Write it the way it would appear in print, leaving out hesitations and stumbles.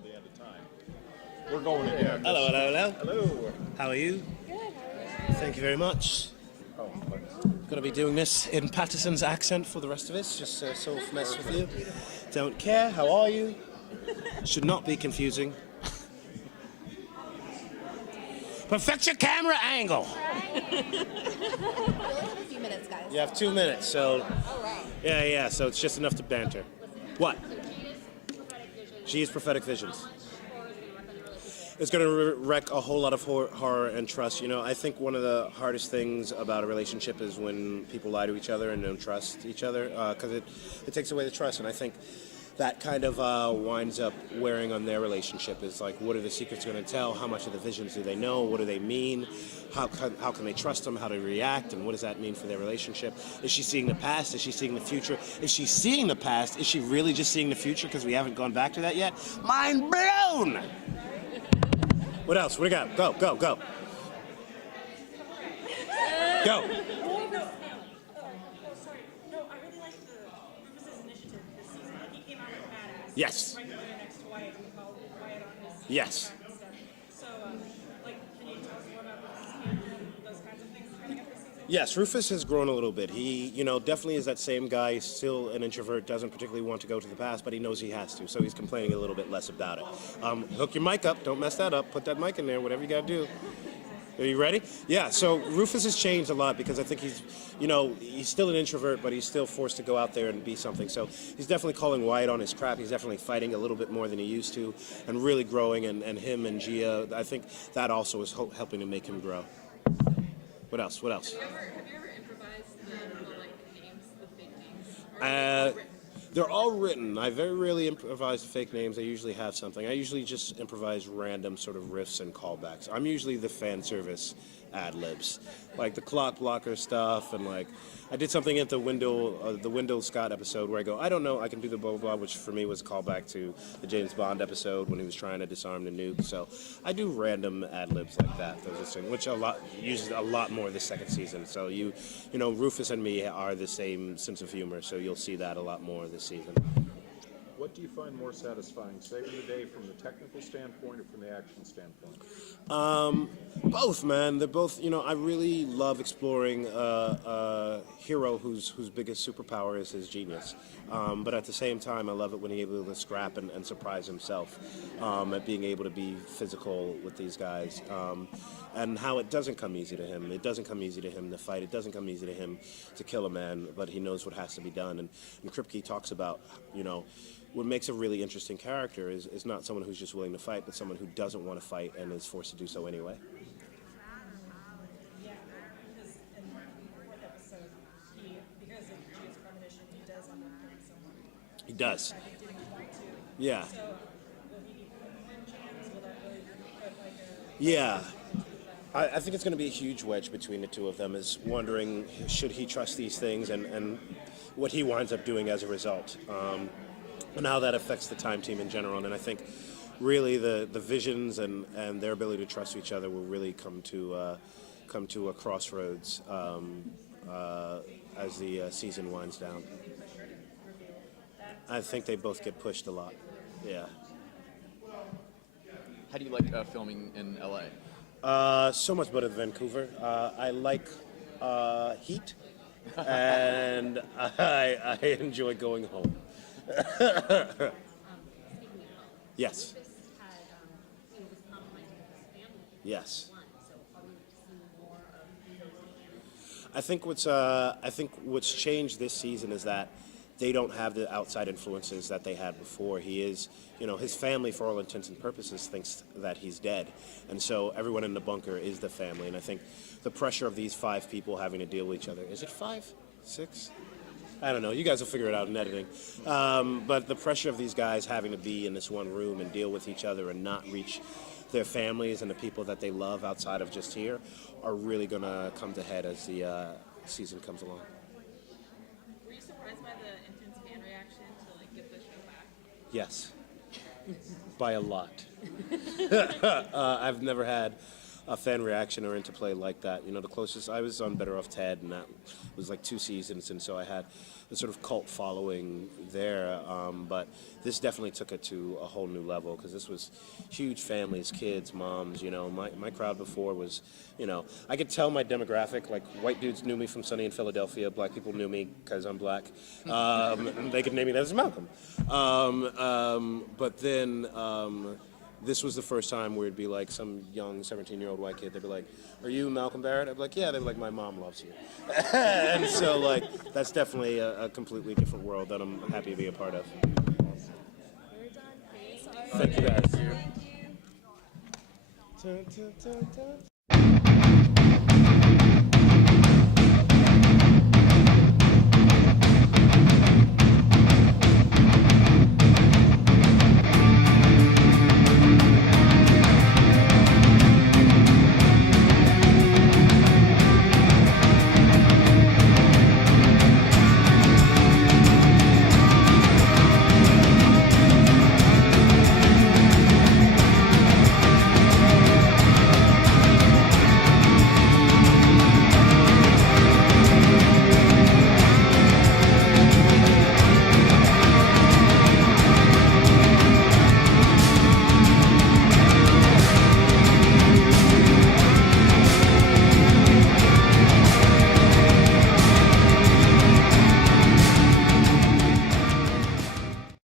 till the end of time. We're going in there. Hello, hello, hello. Hello. How are you? Good, how are you? Thank you very much. Oh, Going to be doing this in Paterson's accent for the rest of us, just so to mess with you. Don't care. How are you? Should not be confusing. Perfect your camera angle. We'll have a few minutes, guys. You have 2 minutes, so Oh, wow. yeah. So it's just enough to banter. What? She is prophetic visions. It's going to wreck a whole lot of horror and trust. You know, I think one of the hardest things about a relationship is when people lie to each other and don't trust each other, because it takes away the trust. And I think that kind of winds up wearing on their relationship. Is like, what are the secrets going to tell? How much of the visions do they know? What do they mean? How can they trust them? How do they react? And what does that mean for their relationship? Is she seeing the past? Is she seeing the future? If she's seeing the past, is she really just seeing the future because we haven't gone back to that yet? Mind blown! What else? What do you got? Go. Oh, Go. no. Oh, sorry. No, I really liked Rufus's initiative this season. Like, he came out with Badass. Yes. Right there next to Wyatt, and we called Wyatt on his Yes. and stuff. So, can you tell us more about Rufus's character and those kinds of things coming up this season? Yes, Rufus has grown a little bit. He, definitely is that same guy, still an introvert, doesn't particularly want to go to the past, but he knows he has to, so he's complaining a little bit less about it. Hook your mic up, don't mess that up, put that mic in there, whatever you gotta do. Are you ready? Yeah, so Rufus has changed a lot because I think he's still an introvert, but he's still forced to go out there and be something. So he's definitely calling Wyatt on his crap. He's definitely fighting a little bit more than he used to and really growing, and him and Gia, I think that also is helping to make him grow. What else? Have you ever improvised the names, the fake names? Or are they all written? They're all written. I very rarely improvise fake names. I usually have something. I usually just improvise random sort of riffs and callbacks. I'm usually the fan service ad-libs, like the clock blocker stuff, and like I did something at the Wendell Scott episode where I go, I don't know, I can do the blah blah blah, which for me was a callback to the James Bond episode when he was trying to disarm the nuke. So I do random ad-libs like that. Those are things, which uses a lot more this second season. So Rufus and me are the same sense of humor, so you'll see that a lot more this season. what do you find more satisfying, saving the day from the technical standpoint or from the action standpoint? Both, man. They're both. I really love exploring a hero whose biggest superpower is his genius. But at the same time, I love it when he's able to scrap and surprise himself at being able to be physical with these guys. And how it doesn't come easy to him. It doesn't come easy to him to fight. It doesn't come easy to him to kill a man, but he knows what has to be done. And Kripke talks about, what makes a really interesting character is not someone who's just willing to fight, but someone who doesn't want to fight and is forced to do so anyway. Yeah, because in the fourth episode, because of Gia's premonition, he does end up killing someone. He does. I think didn't want to. Yeah. So, will he be in chance? Will that really put like a... Yeah. I think it's going to be a huge wedge between the two of them, is wondering should he trust these things and what he winds up doing as a result. And how that affects the time team in general. And I think really the visions and their ability to trust each other will really come to a crossroads as the season winds down. I think they both get pushed a lot. Yeah. How do you like filming in LA? So much better than Vancouver. I like heat, and I enjoy going home. Yes. Yes. I think what's changed this season is that they don't have the outside influences that they had before. He is, his family, for all intents and purposes, thinks that he's dead. And so everyone in the bunker is the family. And I think the pressure of these 5 people having to deal with each other, is it 5? 6? I don't know. You guys will figure it out in editing. But the pressure of these guys having to be in this one room and deal with each other and not reach their families and the people that they love outside of just here are really going to come to head as the season comes along. Were you surprised by the intense fan reaction to get the show back? Yes. By a lot. I've never had a fan reaction or interplay like that. The closest I was on Better Off Ted, and that was like 2 seasons, and so I had sort of cult following there. But this definitely took it to a whole new level because this was huge families, kids, moms. You know, my crowd before was, you know, I could tell my demographic. Like white dudes knew me from Sunny in Philadelphia. Black people knew me because I'm black. And they could name me as Malcolm. But then. This was the first time where it'd be like some young 17-year-old white kid. They'd be like, "Are you Malcolm Barrett?" I'd be like, "Yeah." They'd be like, "My mom loves you." And so, like, that's definitely a completely different world that I'm happy to be a part of. We're done. Thank you guys.